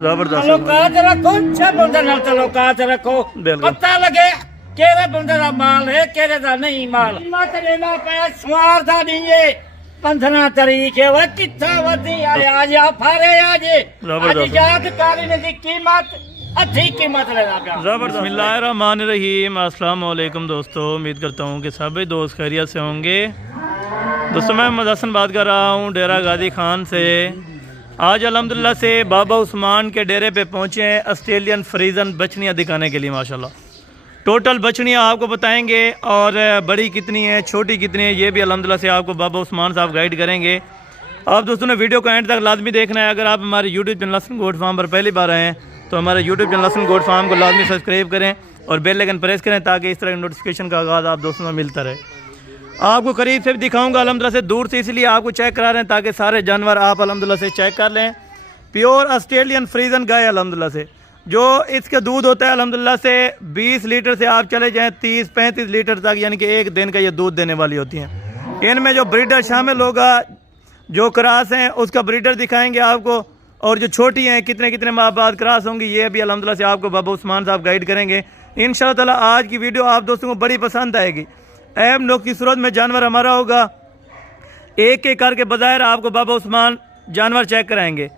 जबरदस्त तलोकात रखो, छह बंदे नाल तलोकात रखो, बिल्कुल। पता लगे केड़े बंदे दा माल है केड़े दा नहीं माल। कीमत लेना पे सवार दा नहीं है 15 तारीख है, वो कितना वधी आए आज आ फारे आज जबरदस्त। याद कारी ने दी कीमत अच्छी कीमत लेना पे जबरदस्त। बिस्मिल्लाहिर्रहमानिर्रहीम। अस्सलाम वालेकुम दोस्तों, उम्मीद करता हूँ कि सभी दोस्त खैरियत से होंगे। दोस्तों मैं मोहम्मद हसन बात कर रहा हूँ डेरा गाजी खान से। आज अल्हम्दुलिल्लाह से बाबा उस्मान के डेरे पे पहुँचे हैं ऑस्ट्रेलियन फ्रीजन बछड़ियाँ दिखाने के लिए। माशाल्लाह टोटल बछड़ियाँ आपको बताएंगे और बड़ी कितनी है छोटी कितनी है ये भी अल्हम्दुलिल्लाह से आपको बाबा उस्मान साहब गाइड करेंगे। आप दोस्तों ने वीडियो को एंड तक लाजमी देखना है। अगर आप हमारे YouTube channel Hasan goat farm पर पहली बार आए हैं तो हमारे YouTube channel Hasan goat farm को लाजमी सब्सक्राइब करें और बेल आइकन प्रेस करें ताकि इस तरह की नोटिफिकेशन का आगाज़ आप दोस्तों में मिलता रहे। आपको करीब से भी दिखाऊंगा अल्हम्दुलिल्लाह से, दूर से इसलिए आपको चेक करा रहे हैं ताकि सारे जानवर आप अल्हम्दुलिल्लाह से चेक कर लें। प्योर ऑस्ट्रेलियन फ्रीजन गाय अल्हम्दुलिल्लाह से, जो इसका दूध होता है अल्हम्दुलिल्लाह से 20 लीटर से आप चले जाएँ 30-35 लीटर तक, यानी कि एक दिन का ये दूध देने वाली होती हैं। इनमें जो ब्रीडर शामिल होगा, जो क्रॉस हैं उसका ब्रीडर दिखाएंगे आपको, और जो छोटी हैं कितने कितने माह बाद क्रॉस होंगी ये भी अल्हम्दुलिल्लाह से आपको बाबा उस्मान साहब गाइड करेंगे। इंशाअल्लाह ताला आज की वीडियो आप दोस्तों को बड़ी पसंद आएगी। अहम नोक की सूरत में जानवर हमारा होगा, एक एक करके बज़ाहिर आपको बाबा उस्मान जानवर चेक कराएंगे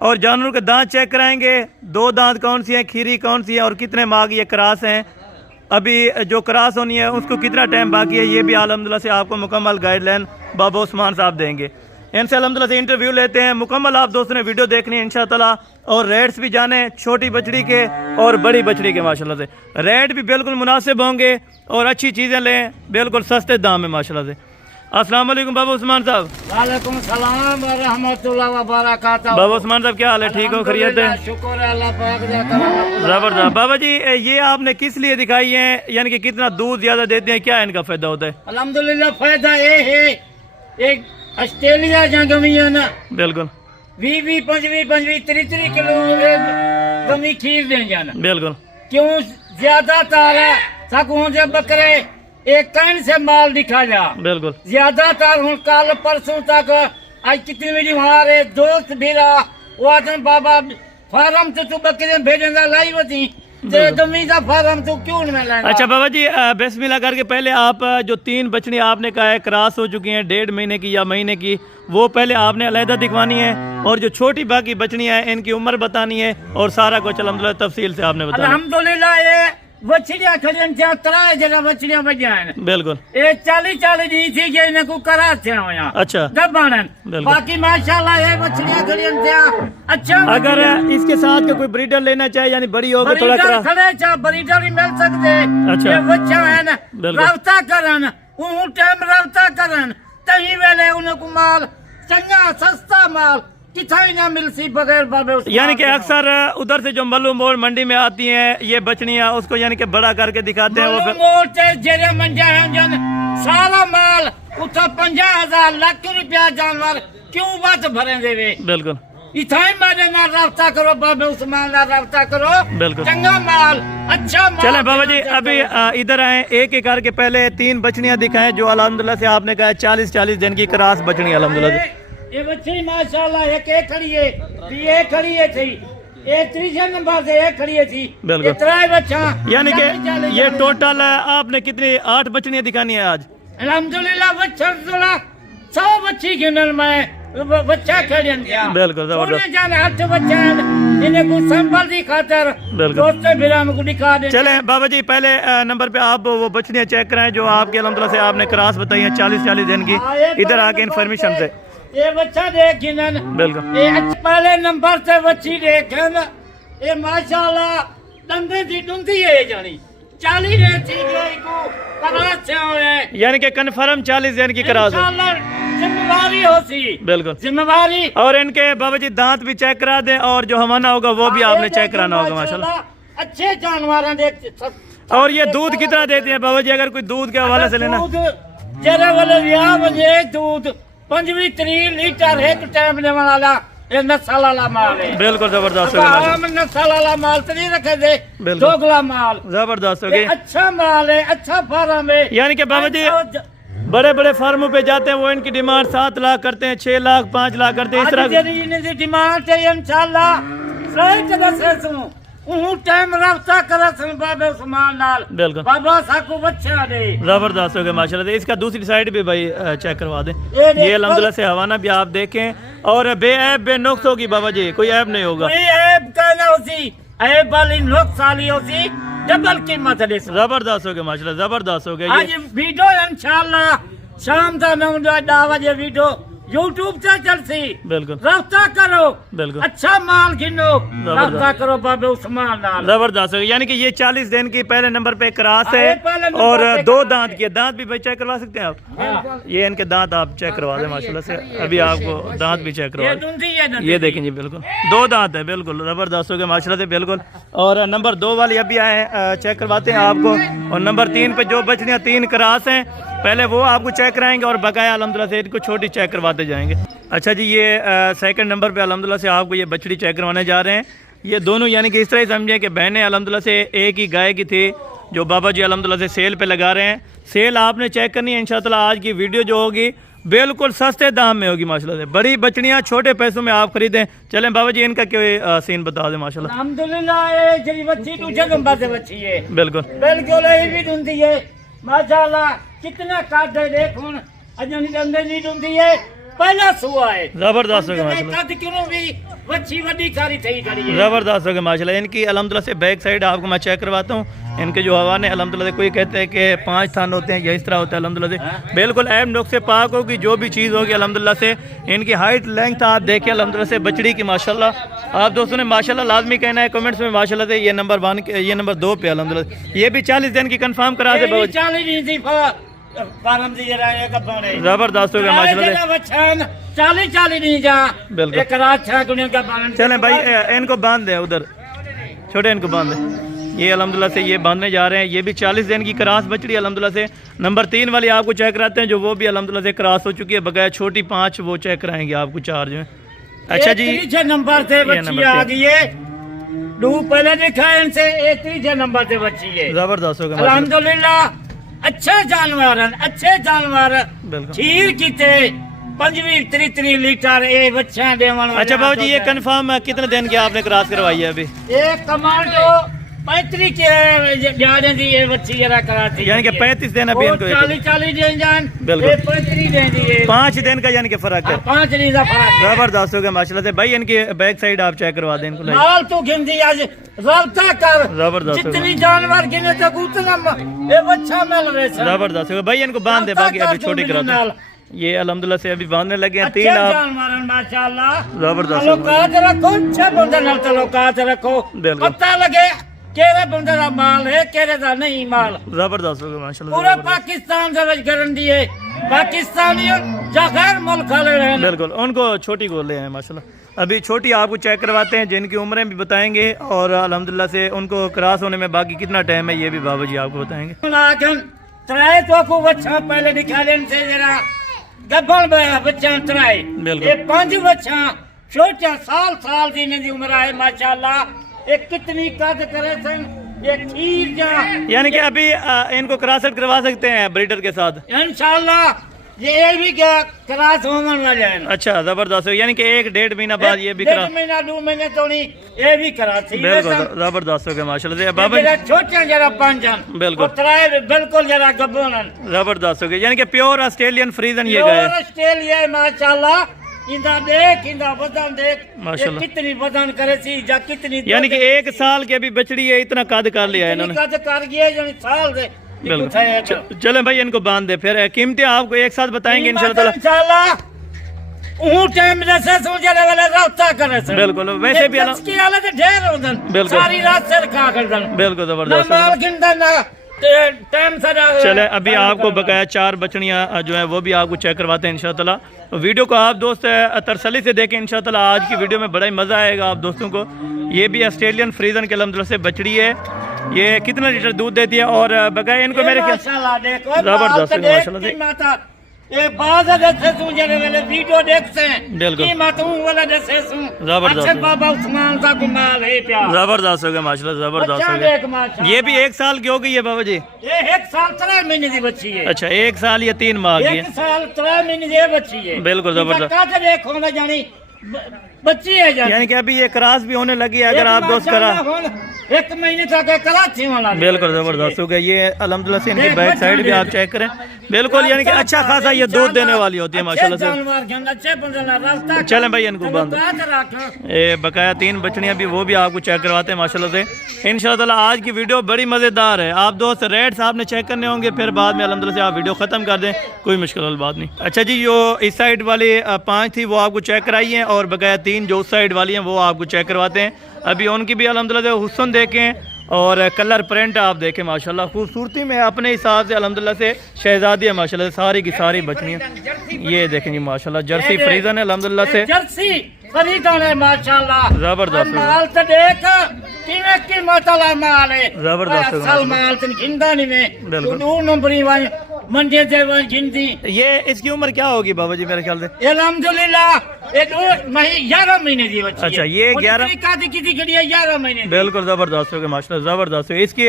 और जानवरों के दांत चेक कराएंगे, 2 दांत कौन सी हैं, खीरी कौन सी है और कितने माह की ये क्रॉस हैं, अभी जो क्रॉस होनी है उसको कितना टाइम बाकी है, ये भी अल्हम्दुलिल्लाह से आपको मुकम्मल गाइडलाइन बाबा उस्मान साहब देंगे। इनसे अल्हम्दुलिल्लाह से इंटरव्यू लेते हैं मुकम्मल। आप दोस्तों ने वीडियो देखनी है इंशाअल्लाह ताला, और रेट्स भी जाने छोटी बछड़ी के और बड़ी बछड़ी के। माशाल्लाह से रेट भी बिल्कुल मुनासिब होंगे और अच्छी चीज़ें लें बिल्कुल सस्ते दाम में माशाल्लाह से। अस्सलाम वालेकुम बाबा उस्मान साहब। वालेकुम सलाम व रहमतुल्लाह व बरकातहू। बाबा उस्मान साहब क्या हाल है, ठीक हो, खैरियत है? शुक्र है अल्लाह पाक दा करम। जबरदस्त। बाबा जी ये आपने किस लिए दिखाई है, यानी कि कितना दूध ज़्यादा देते हैं, क्या इनका फ़ायदा होता है? अल्हम्दुलिल्लाह फायदा ये है, एक ऑस्ट्रेलिया जा गमी है ना, बिल्कुल 20-25 30 किलो गमी खीर दे जाना। बिल्कुल क्यों ज्यादातर सकूं जे बकरे एक कण से माल दिखा जा, बिल्कुल ज्यादातर हूँ कल परसों तक आज कितनी मेरी हमारे दोस्त भी रहा वो आदम बाबा फार्म से तू बकरे भेजना लाई होती का फार्म तो क्यों नहीं लाना। अच्छा बाबा जी बिस्मिल्लाह करके पहले आप जो 3 बछड़ी आपने कहा है क्रॉस हो चुकी हैं 1.5 महीने की या महीने की, वो पहले आपने अलहदा दिखवानी है, और जो छोटी बाकी बछड़ियाँ हैं इनकी उम्र बतानी है और सारा कुछ अल्हम्दुलिल्लाह तफसील से आपने बताया। अल्हम्दुलिल्लाह ये बछड़ियां खड़ियां क्या तरह जगह बछड़ियां बजान बिल्कुल ये 40 दी थी जे इन्हें को करा थे होया। अच्छा दबानन बाकी माशाल्लाह ये बछड़ियां खड़ियां क्या अच्छा। अगर इसके साथ का कोई ब्रीडर लेना चाहे यानी बड़ी हो गई थोड़ा करा खड़े चा ब्रीडर ही मिल सकते। अच्छा ये बच्चा है ना रफ्ता करन उन टाइम रफ्ता करन तही वेले उन्हें को माल चंगा सस्ता माल किथाई ना मिल सी बगैर बाबे। यानी कि अक्सर उधर से जो मल्लू मोड़ मंडी में आती हैं ये बछड़ियाँ उसको यानी कि बड़ा करके दिखाते हैं, वो मोड़ से जेरे मंजा है जन सारा माल उठा 50,000 लाख रुपया जानवर क्यों बात भरे देवे। बिल्कुल इथाई मारे ना रफ्ता करो बाबे उस्मान ना रफ्ता करो, बिल्कुल चंगा माल अच्छा माल। चले बाबा जी अभी इधर आए, एक एक करके पहले 3 बछड़ियाँ दिखाएं जो अल्हम्दुलिल्लाह से आपने कहा 40 दिन की क्रॉस बछड़ियाँ अल्हम्दुलिल्लाह से। ये बच्ची माशाल्लाह एक खड़ी है, ये खड़ी है थी, ये 3 नंबर से एक खड़ी है थी, बिल्कुल इतना बच्चा यानी कि ये टोटल आपने कितनी 8 बछड़ियाँ दिखानी है आज अल्हम्दुलिल्लाह। बच्चा 100 बच्ची गिनल में बच्चा खड़ियन दिया। बिल्कुल जबरदस्त। जाने हाथ बच्चा इन्हें कुछ संभल दी खातर दोस्तों बिराम को दिखा दे। चले बाबा जी पहले नंबर पे आप वो बछड़ियाँ चेक कराएं जो आपके अल्हम्दुलिल्लाह से आपने क्रॉस बताई है 40 दिन की। इधर आके इन्फॉर्मेशन से ये बच्चा देख गिनन बिल्कुल ये पहले नंबर से बच्ची देखन ये माशाल्लाह दंदे दी डुंदी है जानी 40 ने थी गई को करास से होए, यानी कि कंफर्म 40 दिन की क्रॉस है। जिम्मेवारी होती बिल्कुल जिम्मेवारी। और इनके बाबा जी दांत भी चेक करा दें और जो हवाना होगा वो भी आपने चेक कराना होगा माशाल्लाह। अच्छे जानवर देख। और ये दूध कितना देते हैं बाबा जी, अगर कोई दूध के हवाले से लेना? जरा वाले ब्याह बजे दूध 25-30 लीटर एक टाइम देने वाला ये नस्ल वाला माल है। बिल्कुल जबरदस्त नस्ल वाला माल तो नहीं रखे थे, दोगला माल जबरदस्त हो गई। अच्छा माल है, अच्छा फार्म है। यानी कि बाबा जी बड़े बड़े फार्मों पे जाते हैं वो इनकी डिमांड 7 लाख करते हैं, 6 लाख 5 लाख करते हैं, इस तरह डिमांड है इंशाल्लाह राइट दसे सु ऊ टाइम रफ्ता करसन बाबे उस्मान नाल बिल्कुल बाबा साकू बच्चा दे जबरदस्त हो गया माशाल्लाह से। इसका दूसरी साइड भी भाई चेक करवा दें। देख, ये अल्हम्दुलिल्लाह से हवाना भी आप देखें और बेऐब बेनुक्स होगी बाबा जी, कोई ऐब नहीं होगा। कोई ऐब का ना होसी ऐब वाली नुक्स वाली होसी डबल कीमत दे जबरदस्त हो गया माशाल्लाह, जबरदस्त हो गया। आज वीडियो इंशाल्लाह शाम दा मैं 10 बजे वीडियो YouTube से चलसी बिल्कुल रफ्ता करो बिल्कुल अच्छा माल गिनो रफ्ता करो बाबे उस्मान नाल जबरदस्त हो गया। यानी कि ये 40 दिन की पहले नंबर पे क्रास पहले है नंबर और पे 2 क्रास दांत है। के दांत भी भाई चेक करवा सकते हैं आप। हाँ। ये इनके दांत आप चेक करवा दें माशाल्लाह से। अभी आपको दांत भी चेक करवा ये दें। दुंदी है ना ये देखें जी बिल्कुल 2 दांत है, बिल्कुल जबरदस्त हो गया माशाल्लाह से बिल्कुल। और नंबर 2 वाली अभी आए चेक करवाते हैं आपको। और नंबर 3 पे जो बछड़ियाँ 3 क्रास हैं पहले वो आपको चेक कराएंगे और बकाया अल्हम्दुलिल्लाह से इनको छोटी चेक करवाते जाएंगे। अच्छा जी ये सेकंड नंबर पे अल्हम्दुलिल्लाह से आपको ये बछड़ी चेक करवाने जा रहे हैं। ये दोनों यानी कि इस तरह ही समझें कि बहनें अल्हम्दुलिल्लाह से एक ही गाय की थी जो बाबा जी अल्हम्दुलिल्लाह से सेल पे लगा रहे हैं। सेल आपने चेक करनी है इंशाअल्लाह। आज की वीडियो जो होगी बिल्कुल सस्ते दाम में होगी माशाल्लाह से। बड़ी बछड़ियाँ छोटे पैसों में आप खरीदें। चलें बाबा जी इनका कोई सीन बता दें माशाल्लाह। अल्हम्दुलिल्लाह ये जरी बच्ची दूसरे नंबर से बच्ची है बिल्कुल बिल्कुल ये भी दुंदी है माशाल्लाह। कितना काट है देख हुन अजनी दंदे नहीं दुंदी है पहला सुआ है जबरदस्त हो गया माशाल्लाह, काट क्यों भी बच्ची बड़ी कारी थई खड़ी है जबरदस्त हो गया माशाल्लाह। इनकी अल्हम्दुलिल्लाह से बैक साइड आपको मैं चेक करवाता हूँ। इनके जो हवाने अल्हम्दुलिल्लाह से कोई कहते हैं कि 5 थान होते हैं या इस तरह होता है अल्हम्दुलिल्लाह से बिल्कुल ऐब नुक्स से पाक होगी। जो भी चीज़ होगी अल्हम्दुलिल्लाह से इनकी हाइट लेंथ आप देखिए अल्हम्दुलिल्लाह से बछड़ी की माशाल्लाह। आप दोस्तों ने माशाल्लाह लाजमी कहना है कमेंट्स में माशाल्लाह से। ये नंबर 1 ये नंबर 2 पे अल्हम्दुलिल्लाह। ये भी 40 दिन की कंफर्म करा दे बाबा जी। 40 नहीं थी फारम दी जरा एक बने जबरदस्त हो गया माशाल्लाह से। बच्चन 40 नहीं जा बिल्कुल। एक रात छा दुनिया का पालन चलें भाई इनको बांध दें उधर, छोटे इनको बांध दें। ये अल्हम्दुलिल्लाह से ये बांधने जा रहे हैं। ये भी 40 दिन की क्रास बछड़ी अल्हम्दुलिल्लाह से। नंबर 3 वाली आपको चेक कराते हैं जो वो भी अल्हम्दुलिल्लाह से क्रास हो चुकी है। बगैर छोटी 5 वो चेक कराएंगे आपको 4 जो है। अच्छा जी तीसरे नंबर से बच्ची आ गई है। दो पहले दिखा इनसे एक तीसरे नंबर से बच्ची है। जबरदस्त हो गया माशाल्लाह। अल्हम्दुलिल्लाह अच्छे जानवर हैं अच्छे जानवर बिल्कुल। खीर कीते 25-30 लीटर ये बच्चा देवन वाला। अच्छा बाबा जी ये कंफर्म कितने दिन की आपने क्रास करवाई है अभी? एक कमांडो 35 के जाने दी ये बच्ची जरा कराती यानी कि 35 दिन अभी इनको 40 दिन जान बिल्कुल। ये 35 दे दिए 5 दिन का यानी कि फर्क है। 5 दिन का फर्क है। जबरदस्त हो गया माशाल्लाह से। भाई इनकी बैक साइड आप चेक करवा दें इनको। माल तो गिनती आज रब्ता कर जबरदस्त हो जितनी जानवर गिने तक उतना ये बच्चा मिल रहे हैं। जबरदस्त हो गया भाई इनको बांध दे बाकी अभी छोटी करा दो। ये अल्हम्दुलिल्लाह से अभी बांधने लगे हैं। 3 आप जानवर माशाल्लाह जबरदस्त तलोकात रखो अच्छे बंदे नाल तलोकात रखो बिल्कुल। पता लगे केरे बंदे दा माल है केरे दा नहीं माल। जबरदस्त हो गया माशाल्लाह। पूरा पाकिस्तान से वज गारंटी है पाकिस्तानी या गैर मुल्क वाले हैं बिल्कुल उनको छोटी गोले हैं माशाल्लाह। अभी छोटी आपको चेक करवाते हैं जिनकी उम्रें भी बताएंगे और अल्हम्दुलिल्लाह से उनको क्रॉस होने में बाकी कितना टाइम है ये भी बाबा जी आपको बताएंगे। लेकिन त्राए तो को बच्चा पहले दिखा लेन से जरा गब्बल बच्चा त्राए बिल्कुल। ये 5 बच्चा छोटा साल दी ने दी उम्र है माशाल्लाह। एक कितनी कद करे सन ये खीर जा यानी कि अभी इनको क्रॉसर करवा सकते हैं ब्रीडर के साथ इंशाल्लाह। ये भी क्या क्रास होमन वाले हैं। अच्छा जबरदस्त हो यानी कि 1-1.5 महीना बाद ये भी करा 1 महीना 2 महीने तो नहीं ये भी कराती है। बिल्कुल जबरदस्त हो गया माशाल्लाह से। बाबा जी छोटे जरा 5 जन बिल्कुल। त्राए बिल्कुल जरा गब्बन जबरदस्त हो गया यानी कि प्योर ऑस्ट्रेलियन फ्रीजन ये गए ऑस्ट्रेलिया माशाल्लाह। इंदा देख इंदा वजन देख माशाल्लाह। ये कितनी वजन करे सी या कितनी यानी कि 1 साल की अभी बछड़ी है इतना कद कर लिया है इन्होंने। कद कर गया यानी साल से बिल्कुल। चलें भाई इनको बांध दे फिर कीमतें आपको एक साथ बताएंगे इंशाल्लाह। टाइम जैसे सोचने वाले रास्ता करे सर बिल्कुल वैसे भी की हालत ढेर होदन बिल्कुल। सारी रात से खा कर दन बिल्कुल जबरदस्त। माल गिनदन टाइम से चले अभी आपको बकाया 4 बछड़ियाँ जो है वो भी आपको चेक करवाते हैं इंशाल्लाह। तो वीडियो को आप दोस्त तसल्ली से देखें इंशाल्लाह। आज की वीडियो में बड़ा ही मज़ा आएगा आप दोस्तों को। ये भी ऑस्ट्रेलियन फ्रीजन के अल्हम्दुलिल्लाह से बछड़ी है। ये कितना लीटर दूध देती है और बकाया इनको मेरे माशाल्लाह देखो जबरदस्त माशाल्लाह से। माता ये बाज जैसे तुझे वाले वीडियो देखते हैं बिल्कुल। की मातू वाला जैसे सुन जबरदस्त। अच्छे बाबा उस्मान का गुमाल है प्यार जबरदस्त हो गया माशाल्लाह जबरदस्त बच्चा हो देख गया। माशाल्लाह। ये भी 1 साल की हो गई है बाबा जी? ये 1 साल 3 महीने की बच्ची है। अच्छा 1 साल या 3 माह की है। 1 साल 3 महीने की बच्ची है बिल्कुल जबरदस्त। देखो ना जानी बच्ची है जान यानी कि अभी ये क्रॉस भी होने लगी है अगर आप दोस्त करा। एक महीने तक कराची वाला बिल्कुल ज़बरदस्त हो गया ये अल्हम्दुलिल्लाह से। इनकी बैक साइड भी आप चेक करें, बिल्कुल यानी कि अच्छा खासा ये दूध देने वाली होती है माशाल्लाह से। चलें भाई इनको बंद, ये बकाया 3 बछड़ियाँ भी वो भी आपको चेक करवाते हैं माशाल्लाह से। इंशाअल्लाह आज की वीडियो बड़ी मज़ेदार है। आप दोस्त रेट्स आपने चेक करने होंगे, फिर बाद में अल्हम्दुलिल्लाह से आप वीडियो ख़त्म कर दें, कोई मुश्किल वाली बात नहीं। अच्छा जी, जो इस साइड वाली 5 थी वो आपको चेक कराई हैं और बकाया 3 जो उस साइड वाली हैं वो आपको चेक करवाते हैं। अभी उनकी भी अल्हम्दुलिल्लाह से हुस्न देखें और कलर प्रिंट आप देखें माशाल्लाह, खूबसूरती में अपने हिसाब से अल्हम्दुलिल्लाह से शहजादी है माशाल्लाह से, सारी की सारी बच्चियाँ ये देखें जी माशाल्लाह। जर्सी फ्रीजन है अल्हम्दुलिल्लाह से, जर्सी फ्रीजन है माशाल्लाह, जबरदस्त माल तो देख किने कीमत वाला माल है, जबरदस्त असल माल तो जिंदा नहीं में बिल्कुल। 2 नंबरी वाली मंडे से वो जिंदी। ये इसकी उम्र क्या होगी बाबा जी मेरे ख्याल से? अल्हम्दुलिल्लाह ये 11 महीने की बच्ची है। अच्छा, ये 11 किसी घड़ी 11 महीने की। बिल्कुल ज़बरदस्त हो गया माशाल्लाह, ज़बरदस्त हो। इसकी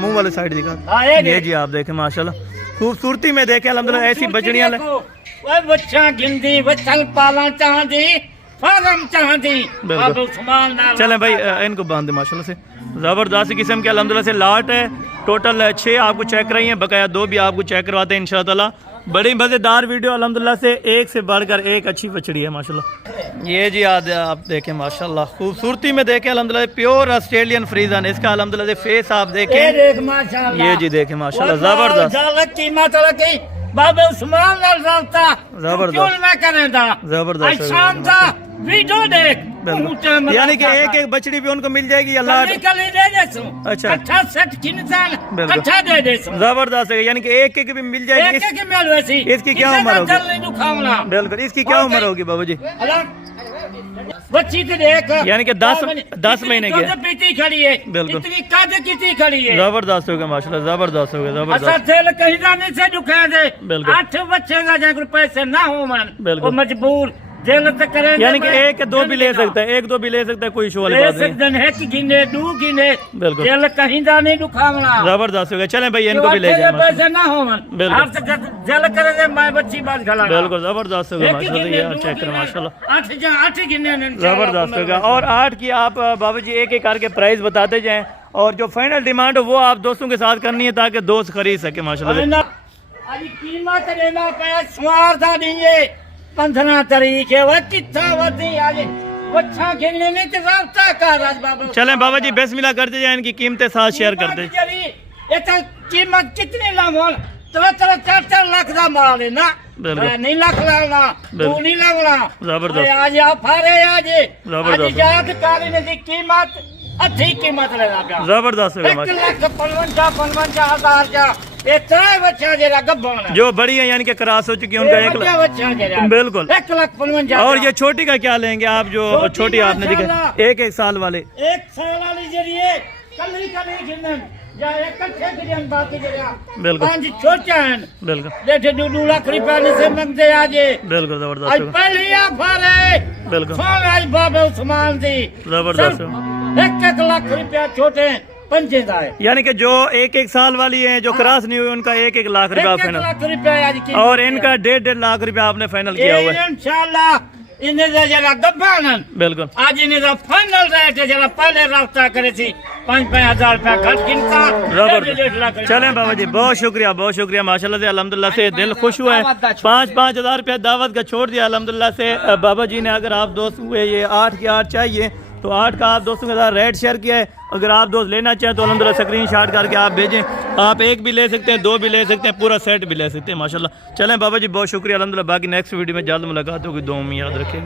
मुंह वाले साइड दिखा, हाँ, ये जी आप देखें माशाल्लाह खूबसूरती में देखें अल्हम्दुलिल्लाह ऐसी बछड़ियाँ वो बच्चा गिनती बच्चल पालना चाहती फार्म चाहती। बिल्कुल। अब उस्मान नाल चलें भाई इनको बांध दे माशाल्लाह से। ज़बरदस्त किस्म के अल्हम्दुलिल्लाह से लाट है, टोटल 6 आपको चेक कराई हैं, बकाया 2 भी आपको चेक करवाते हैं इंशाअल्लाह। बड़ी मज़ेदार वीडियो अल्हम्दुलिल्लाह से, एक से बढ़कर एक अच्छी बछड़ी है माशाल्लाह। ये जी आप देखें माशाल्लाह खूबसूरती में देखें अल्हम्दुलिल्लाह, प्योर ऑस्ट्रेलियन फ्रीजन इसका अल्हम्दुलिल्लाह से फेस आप ये देखें, देख माशाल्लाह, ये जी देखें माशाल्लाह ज़बरदस्त कीमत लगी बाबे उस्मान नाल रास्ता जबरदस्त। क्यों मैं करेंदा जबरदस्त है, शाम का वीडियो देख बिल्कुल। यानी कि एक बछड़ी भी उनको मिल जाएगी या लाट? कली दे देसू। अच्छा। अच्छा सेट किनसान बिल्कुल। अच्छा दे देसू। जबरदस्त है, यानी कि एक भी मिल जाएगी। एक के मेल वैसी इसकी क्या उम्र होगी? नहीं दुखावना बिल्कुल, इसकी क्या उम्र होगी बाबू जी? बच्ची तो देख यानी कि 10 महीने की है। पीती खड़ी है बिल्कुल। इतनी काद कितनी खड़ी है। जबरदस्त हो गया माशाल्लाह, जबरदस्त हो गया, अच्छा जबरदस्त तेल कहीं जाने से दुखा दे। बिल्कुल। 8 बच्चे का जाकर पैसे ना हो मन बिल्कुल। वो मजबूर जेल तक करे। यानी कि 1-2 भी ले सकता है, 1-2 भी ले सकता है, कोई इशू वाली ले बात नहीं। सकते हैं कि गिने 2 गिने बिल्कुल। जेल कहीं जाने दुखावना। जबरदस्त हो गया, चलें भाई इनको भी ले जाए माशाल्लाह। पैसे ना हो मन बिल्कुल। आप तक जेल करे दे मैं बच्ची बात खला। बिल्कुल जबरदस्त हो गया माशाल्लाह, ये चेक करें माशाल्लाह 8 गिने जबरदस्त हो गया। और 8 की आप बाबू जी एक करके प्राइस बताते जाएं और जो फाइनल डिमांड हो वो आप दोस्तों के साथ करनी है ताकि दोस्त खरीद सके माशाल्लाह। आज कीमत देना पे स्वार था नहीं 15 तारीख है वह कितना वती आज बच्चा खेलने में तो रास्ता का राज बाबा। चलें बाबा जी बिस्मिल्लाह करते जाएं, इनकी कीमतें साथ शेयर करते हैं। ये तो कीमत कितनी लामोल 3-4 लाख का माल है ना। बिल्कुल। नहीं लाख लाना तू नहीं लगना। जबरदस्त। आज आप फारे आज जबरदस्त। जात कारी ने दी कीमत अच्छी कीमत लगा गया। जबरदस्त हो गया माशाल्लाह। 1,55,000 का इतना बच्चा जरा गब्बन जो बड़ी है यानी कि क्रॉस हो चुकी है उनका 1 लाख। बच्चा जरा बिल्कुल। 1,55,000। और ये छोटी का क्या लेंगे आप? जो छोटी आपने दिखा 1 साल वाले 1 साल वाली जरिए कली गिनन या इकट्ठे गिनन बाकी जरा बिल्कुल। 5 छोटे हैं बिल्कुल देखो 2 लाख रुपया से मांगते आज। बिल्कुल जबरदस्त आज हो गया, पहले आ फारे बिल्कुल फोन आज बाबा उस्मान दी जबरदस्त हो गया। 1 लाख रुपया छोटे पंचे का है। यानी कि जो 1 साल वाली है जो क्रॉस नहीं हुई उनका 1 लाख रुपया 1 फाइनल, लाख रुपया आज की और इनका 1.5 लाख रुपया आपने फाइनल किया हुआ है। इंशाल्लाह इन्हें जरा गब्बानन बिल्कुल आज इन्हें फाइनल रेट जरा पहले रास्ता करे थी 5,000 रुपया खर्च गिनता। जबरदस्त। चलें बाबा जी बहुत शुक्रिया माशाल्लाह से अल्हम्दुलिल्लाह से दिल खुश हुआ है। 5,000 रुपया दावत का छोड़ दिया अल्हम्दुलिल्लाह से बाबा जी ने। अगर आप दोस्त हुए ये 8 की 8 चाहिए तो 8 का आप दोस्तों के साथ रेट शेयर किया है। अगर आप दोस्त लेना चाहें तो अल्हम्दुलिल्लाह स्क्रीनशॉट करके आप भेजें। आप 1 भी ले सकते हैं, 2 भी ले सकते हैं, पूरा सेट भी ले सकते हैं माशाल्लाह। चलें बाबा जी बहुत शुक्रिया अल्हम्दुलिल्लाह। बाकी नेक्स्ट वीडियो में जल्द मुलाकात होगी, दुआ में याद रखें।